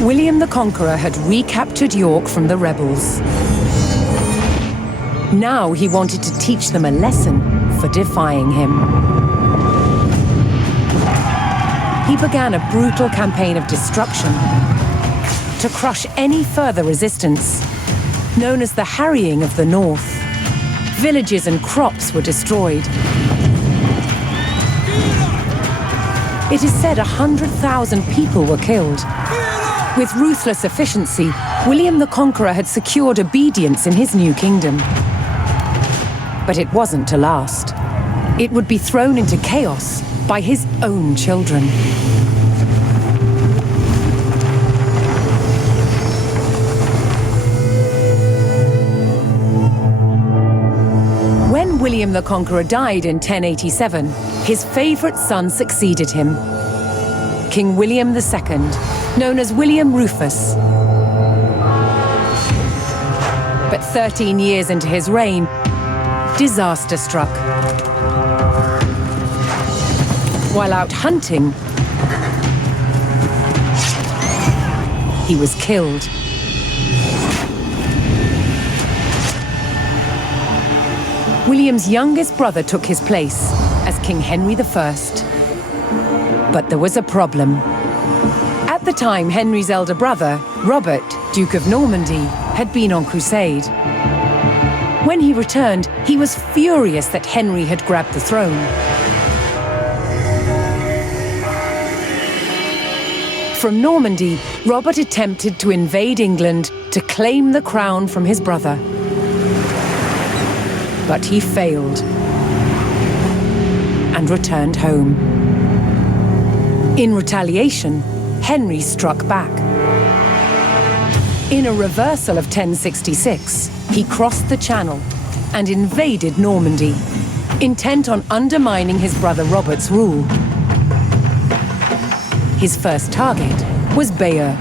William the Conqueror had recaptured York from the rebels. Now he wanted to teach them a lesson for defying him. He began a brutal campaign of destruction to crush any further resistance, known as the Harrying of the North. Villages and crops were destroyed. It is said 100,000 people were killed. With ruthless efficiency, William the Conqueror had secured obedience in his new kingdom. But it wasn't to last. It would be thrown into chaos by his own children. When William the Conqueror died in 1087, his favorite son succeeded him, King William II, known as William Rufus. But 13 years into his reign, disaster struck. While out hunting, he was killed. William's youngest brother took his place as King Henry I. But there was a problem. At the time, Henry's elder brother, Robert, Duke of Normandy, had been on crusade. When he returned, he was furious that Henry had grabbed the throne. From Normandy, Robert attempted to invade England to claim the crown from his brother. But he failed and returned home. In retaliation, Henry struck back. In a reversal of 1066, he crossed the Channel and invaded Normandy, intent on undermining his brother Robert's rule. His first target was Bayeux.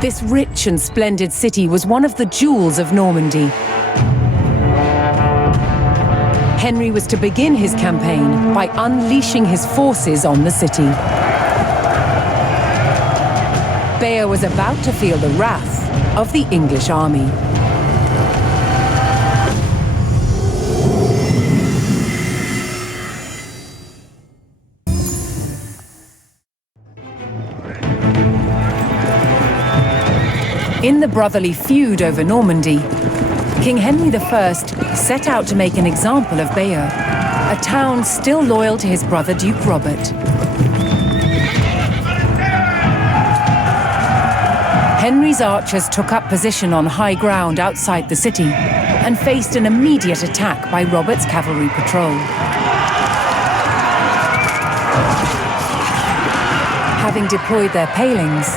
This rich and splendid city was one of the jewels of Normandy. Henry was to begin his campaign by unleashing his forces on the city. Bayeux was about to feel the wrath of the English army. In the brotherly feud over Normandy, King Henry I set out to make an example of Bayeux, a town still loyal to his brother Duke Robert. Henry's archers took up position on high ground outside the city and faced an immediate attack by Robert's cavalry patrol. Having deployed their palings,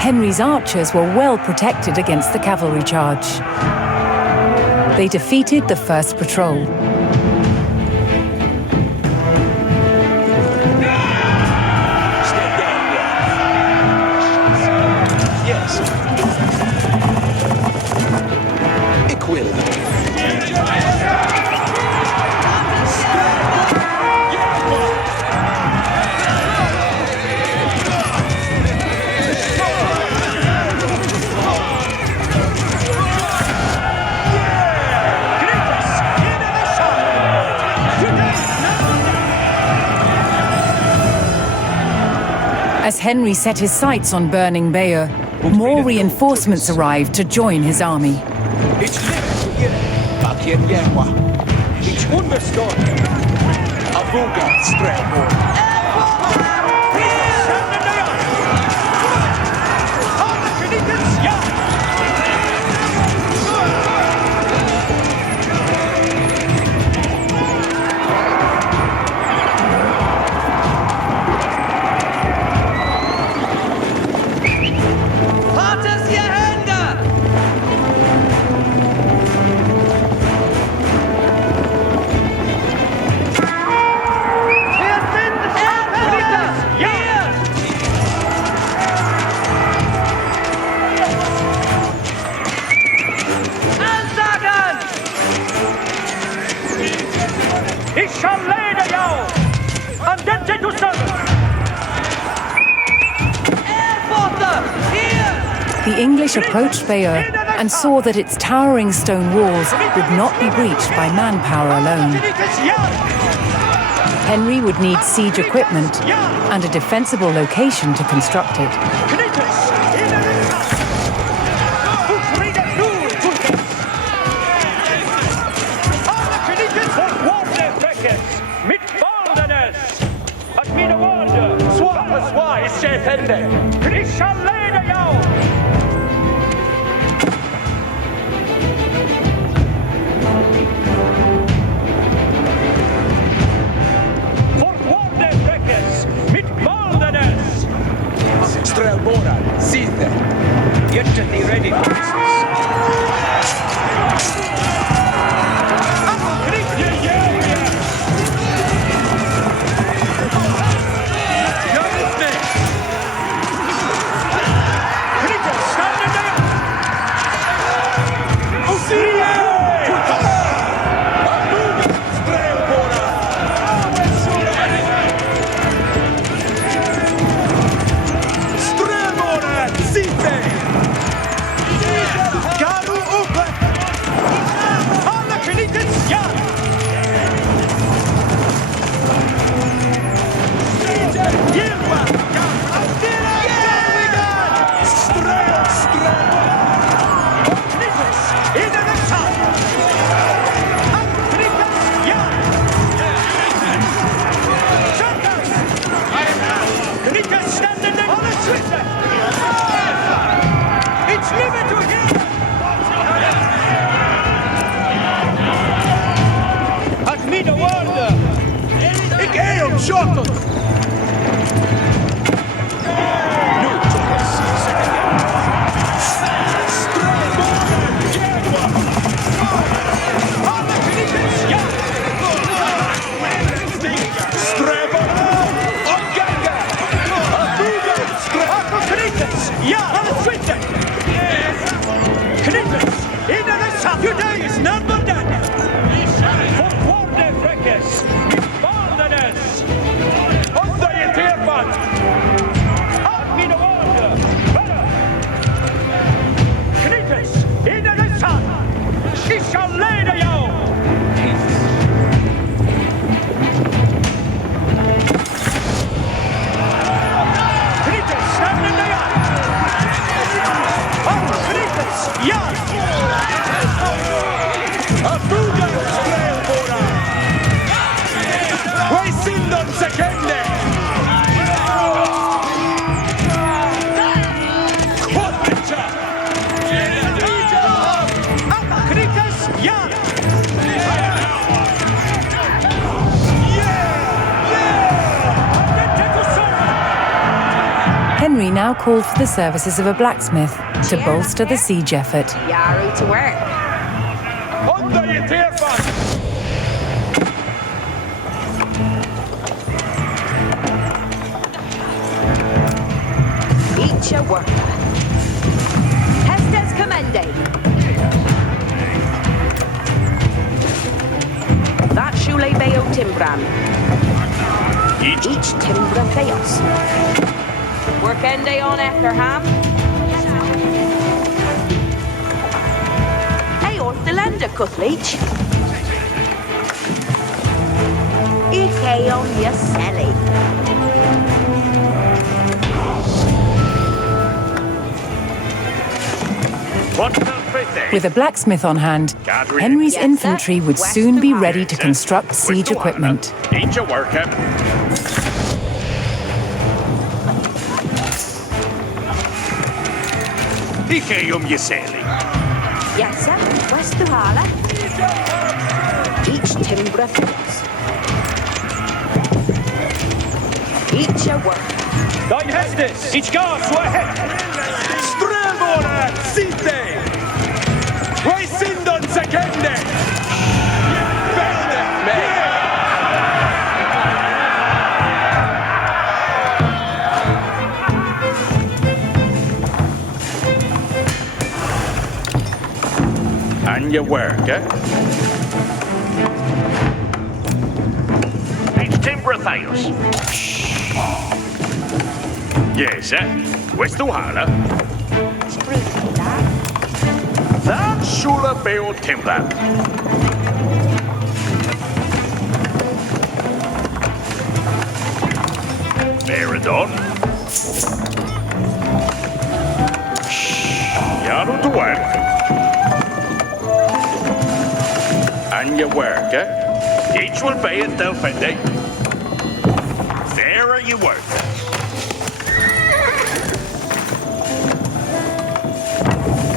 Henry's archers were well protected against the cavalry charge. They defeated the first patrol. As Henry set his sights on burning Bayeux, more reinforcements arrived to join his army. The English approached Bayeux and saw that its towering stone walls would not be breached by manpower alone. Henry would need siege equipment and a defensible location to construct it. Ready for business. Henry now called for the services of a blacksmith to bolster the siege effort. Yaru to work. Each a worker. Hestes commende. That shule Bayeux timbran. Each timbra theos. Work ende on Eckerham. Hey, Orthelenda Cuthleach. Ike on your celly. With a blacksmith on hand, Henry's infantry would soon be ready to construct siege equipment. Each a worker. Ikeum Yeseli. Yes, sir. West to Hala. Each timbra fills. Each a work. Hestes, each guard to a head. Strelmora, Site. Waisindon Sekende. Belde, me. And your work, eh? Each timbra Theos. Yes, eh? West to Hala. That should be old timber. There it on. You're to work. And you work, eh? Each will pay itself a day. There you work.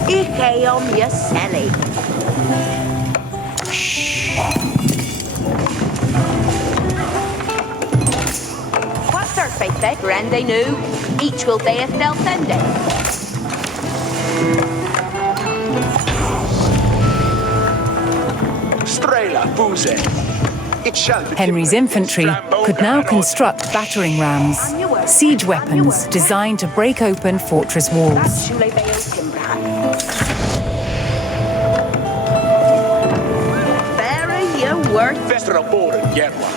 Ikke om je sally. What's their faith there? Randy knew. Each will day at Del Sunday. Strela, Booze. It shall be. Henry's infantry could now construct battering rams, siege weapons designed to break open fortress walls. Very you work. Vestra Boren, Yerwa.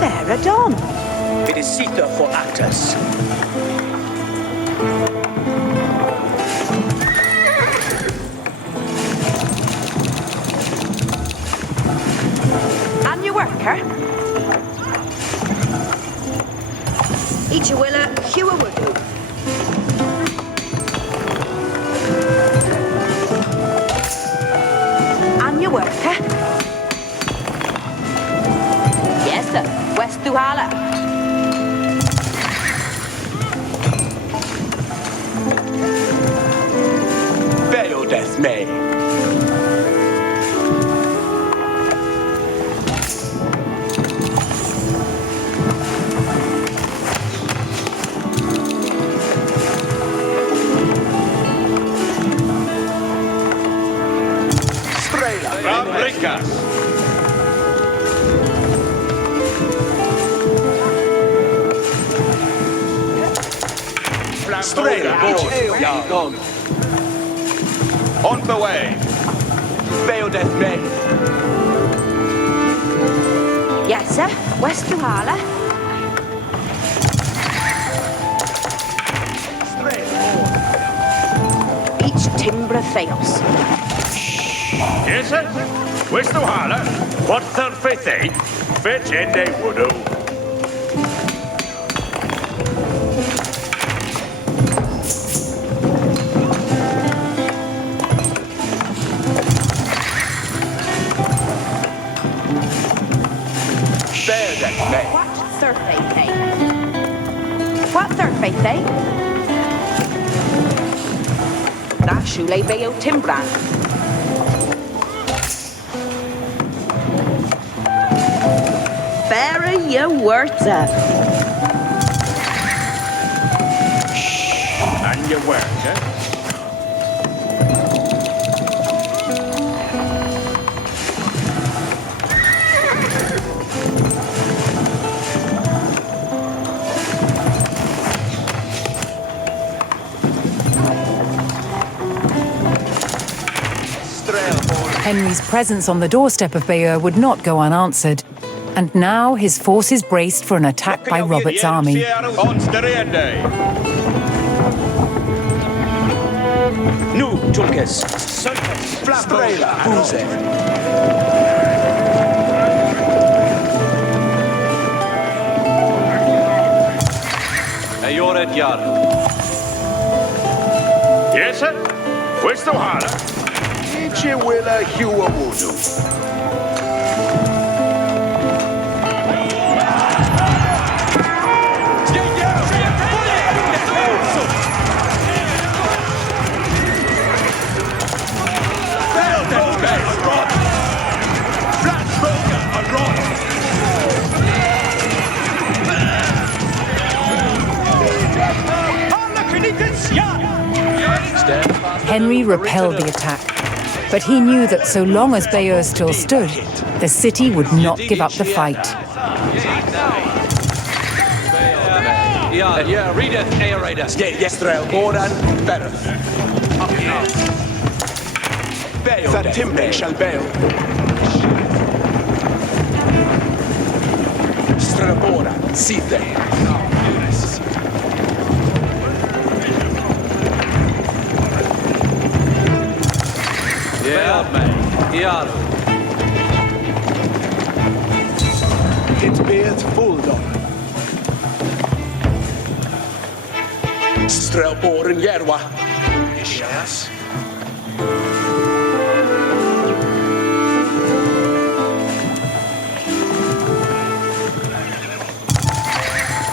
Very done. It is Sita for actors. And you worker. Each a willa, Hugh a would do. And you worker. Yes, sir. West Duhala. Bayeux death may. Fabricas. Strela, On the way. Bayeux death may. Yes, sir. West Duhala. Each timber fails. Yes, sir. Where's the holler? What's the faith, eh? Fetch and they would do. What third faith, eh? What third faith, eh? That shoe lay Bayeux Timbran. Very you worth it. And you work, eh? Henry's presence on the doorstep of Bayeux would not go unanswered, and now his forces braced for an attack by Robert's army. Nu, Tulkes. Strela, Booze. Redgear. Yes, sir. Where's the holler? Each a willa, Hugh a would do. Henry repelled the attack, but he knew that so long as Bayeux still stood, the city would not give up the fight. Yeah, read it, ARADA. Yes, more than better. That timber shall bail. Strabora, site. Med mig. I arv. Ett bet fulldom. Strelboren järva. Yes.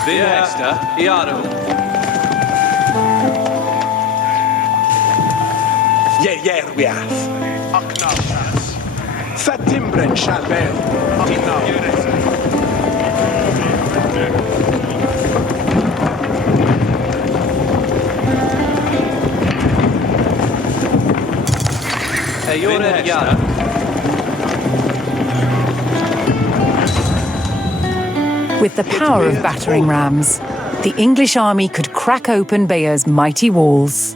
Nästa. I arv. Järvias. Aknavas. Sättimbren självel. Aknavas. Redgear. With the power of battering rams, the English army could crack open Bayeux's mighty walls.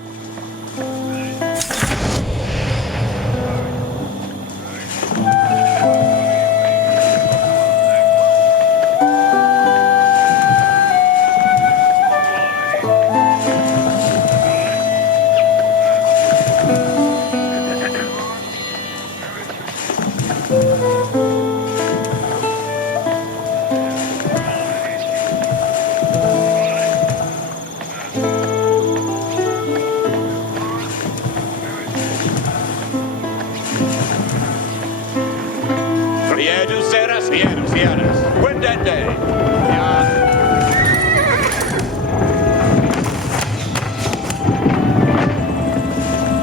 Vieras. When that day? Yeah.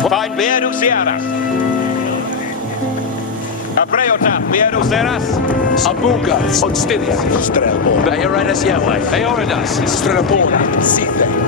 Find Vieras. Apreota, Vieras. Abuga, Odstiria, Strelbor. Bayeux Yahweh. Bayoridas. Strelbora, Site.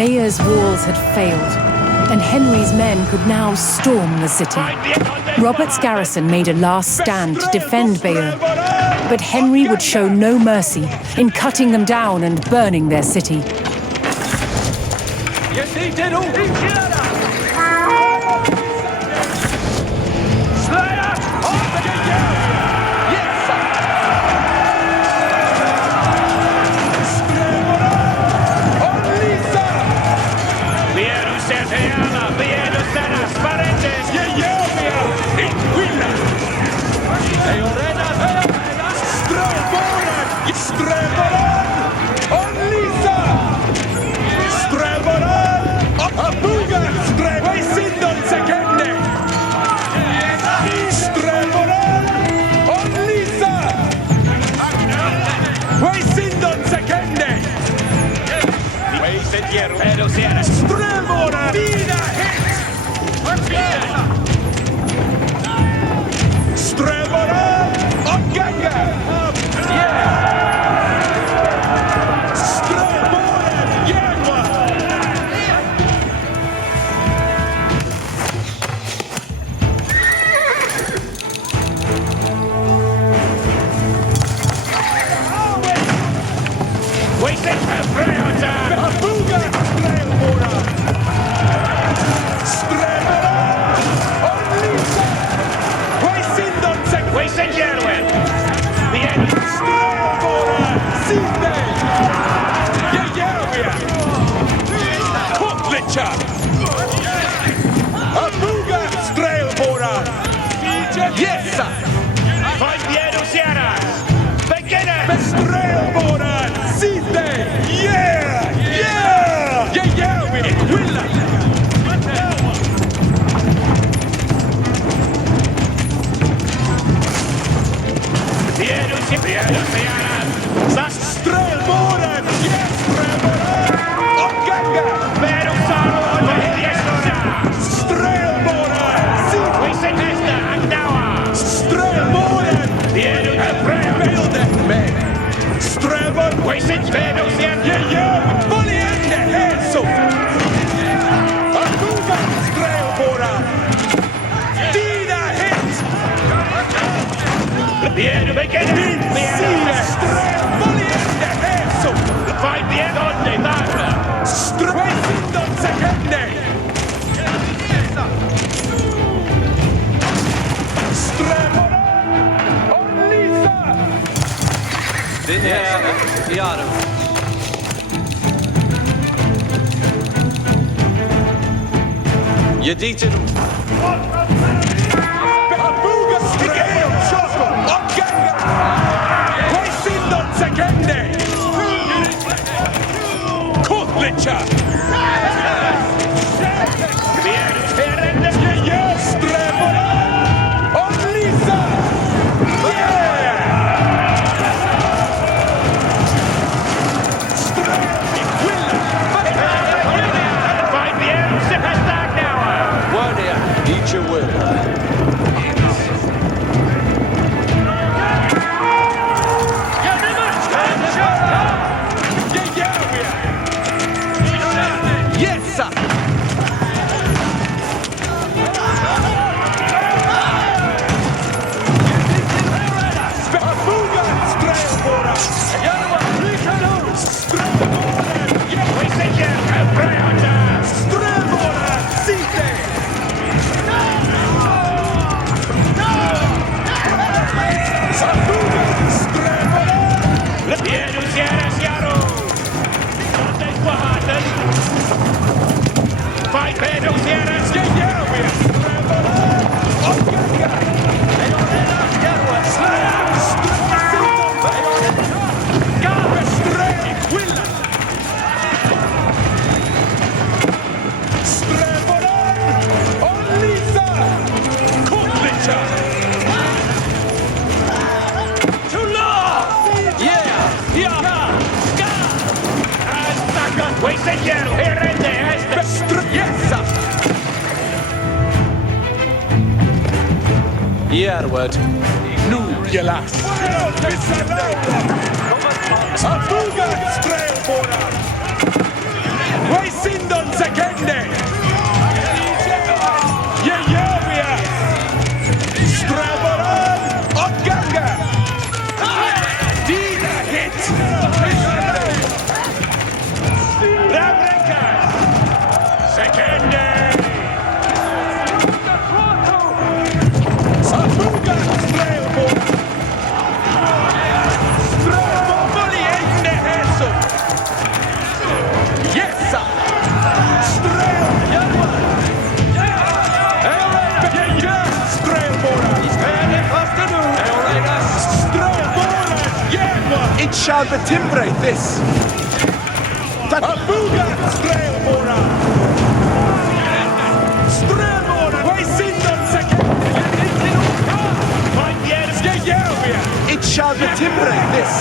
Bayeux's walls had failed, and Henry's men could now storm the city. Robert's garrison made a last stand to defend Bayeux, but Henry would show no mercy in cutting them down and burning their city. Yaru. Yeditiru. Abuga Stigeo Shoko. Oganga. Waisindon Sekende. Kutlicha. Strebora. Onlisa. Word here. Eat your will. Yes, sir. Abuga Strebora. Strebora. Site. Abuga Strebora. Järved. Nugelas. Abuga Strebora. Waisindon Sekende. Yeyavia. Streboran. Oganga. Dina hit. Ravrenka. Sekende. Abuga Strebora. Strebora in the head. Yes, sir. It shall betimbre this. That Abuga Strebora. Strebora. Waisindon Sekende. It shall betimbre this.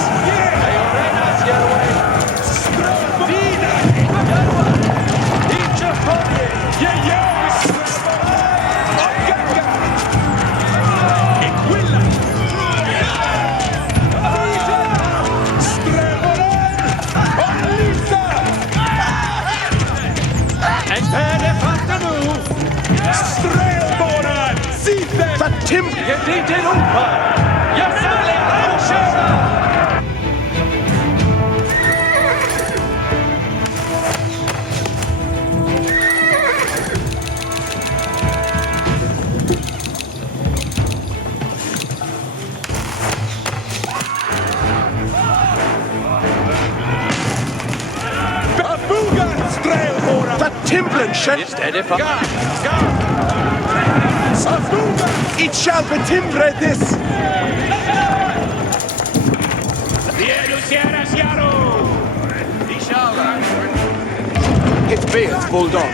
Timblin shed. It shall betimbre this. It bears bulldog.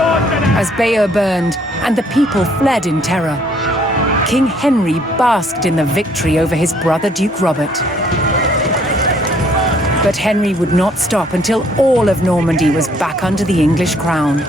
As Bayeux burned and the people fled in terror, King Henry basked in the victory over his brother Duke Robert. But Henry would not stop until all of Normandy was back under the English crown.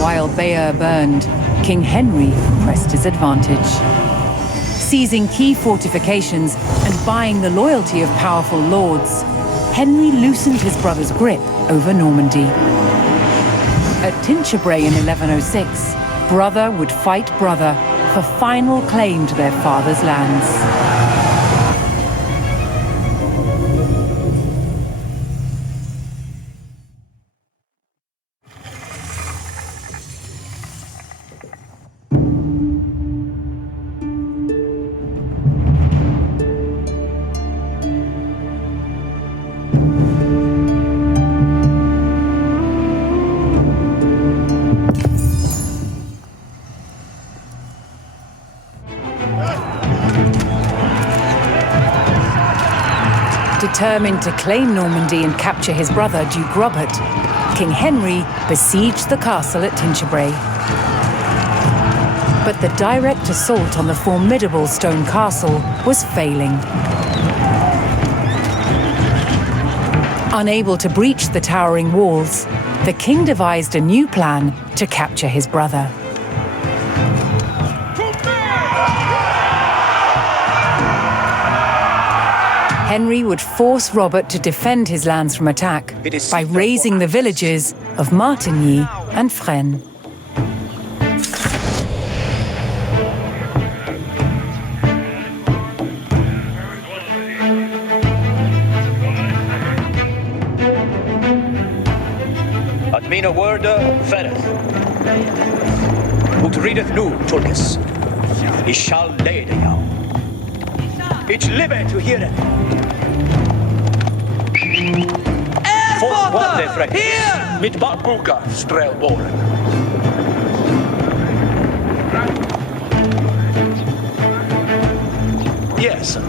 While Bayeux burned, King Henry pressed his advantage. Seizing key fortifications and buying the loyalty of powerful lords, Henry loosened his brother's grip over Normandy. At Tinchebray in 1106, brother would fight brother for final claim to their father's lands. Determined to claim Normandy and capture his brother, Duke Robert, King Henry besieged the castle at Tinchebray. But the direct assault on the formidable stone castle was failing. Unable to breach the towering walls, the king devised a new plan to capture his brother. Henry would force Robert to defend his lands from attack by razing the villages of Martigny and Fresnes. At mina worde ferreth. Ut readeth nu, Turkis. He shall lede jou. Ich live to hear it. Here! Mit Bakbuka, Strelboren. Yes, sir.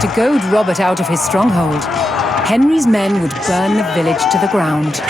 To goad Robert out of his stronghold, Henry's men would burn the village to the ground.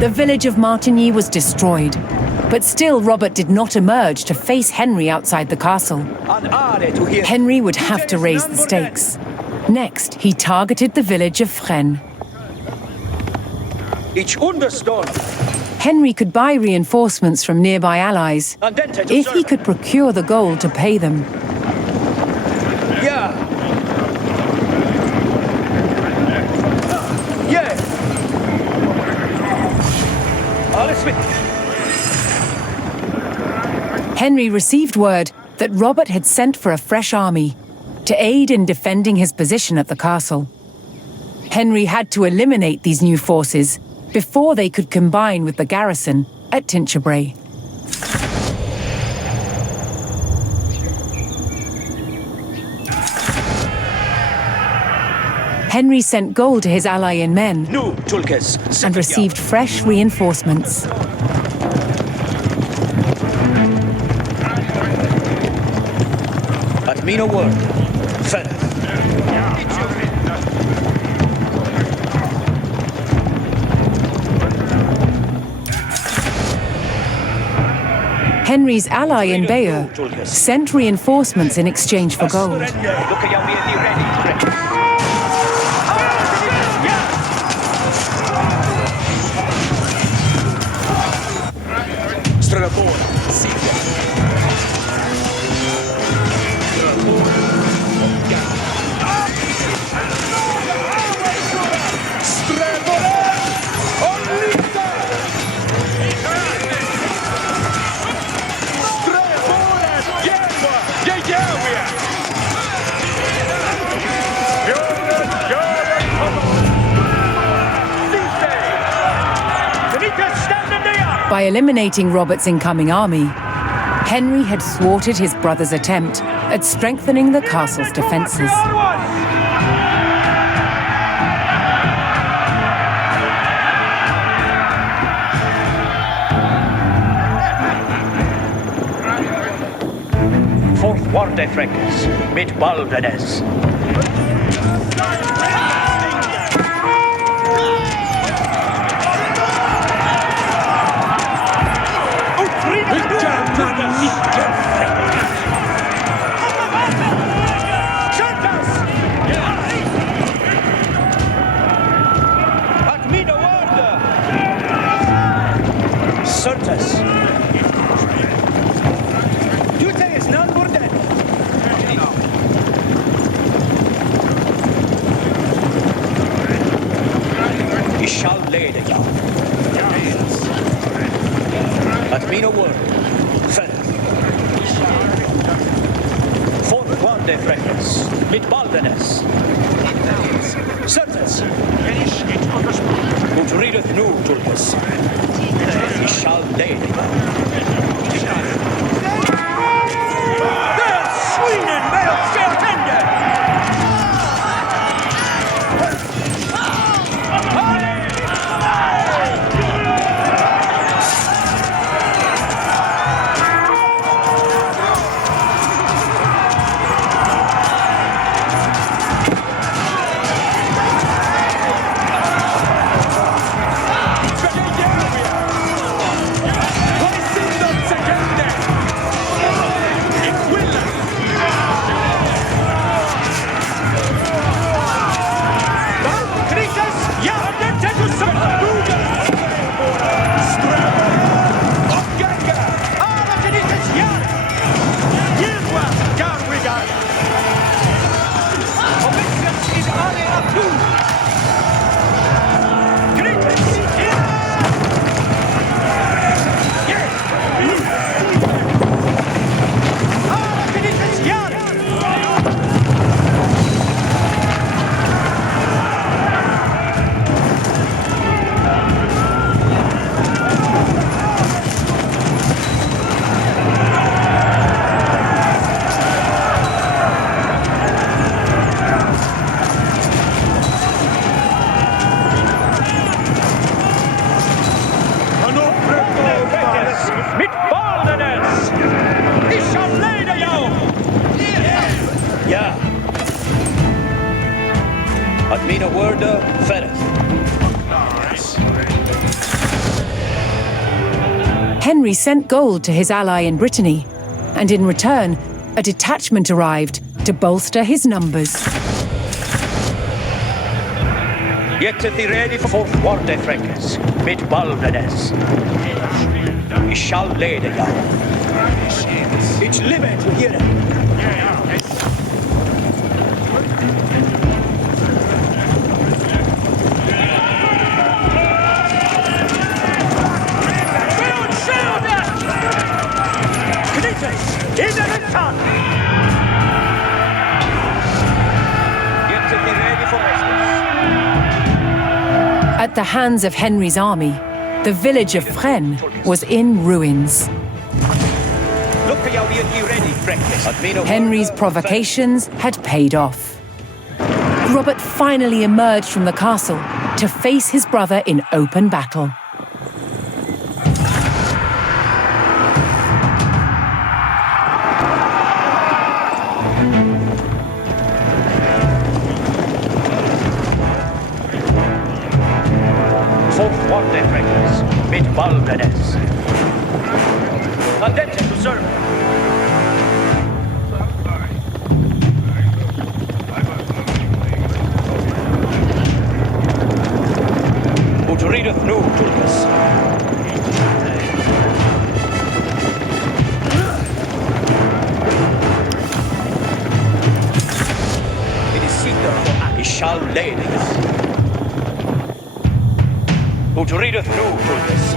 The village of Martigny was destroyed, But still, Robert did not emerge to face Henry outside the castle. Henry would have to raise the stakes. Next, he targeted the village of Fresnes. Henry could buy reinforcements from nearby allies if he could procure the gold to pay them. Henry received word that Robert had sent for a fresh army to aid in defending his position at the castle. Henry had to eliminate these new forces before they could combine with the garrison at Tinchebray. Henry sent gold to his ally in men and received fresh reinforcements. At me no word. Henry's ally in Bayeux sent reinforcements in exchange for gold. By eliminating Robert's incoming army, Henry had thwarted his brother's attempt at strengthening the castle's defenses. Fourth War de Frankes, mit Baldenes. At me no word. Fourth War de Frankes, mit Baldenes. Certes. Ut readeth nu, Tulkes. He shall lay thee. Der Sweden will vertende! At me no word, ferret. Henry sent gold to his ally in Brittany, and in return, a detachment arrived to bolster his numbers. Get thee ready for Warde Frankes, mit Baldenes. Ich shall lede ja. Ich liebe to hear it. In the sun! Get thee ready for rescue. At the hands of Henry's army, the village of Fresnes was in ruins. Henry's provocations had paid off. Robert finally emerged from the castle to face his brother in open battle. Mit Baldenes. Attente to serve. Ut readeth nu, Tulkas. It is Sita for I shall lay thee. Ut readeth nu, Tulkas.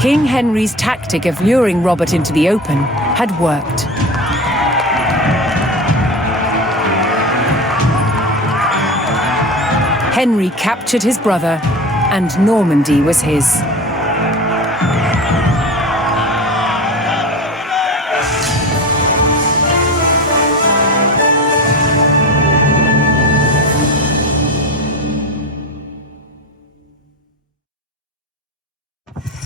King Henry's tactic of luring Robert into the open had worked. Henry captured his brother, and Normandy was his.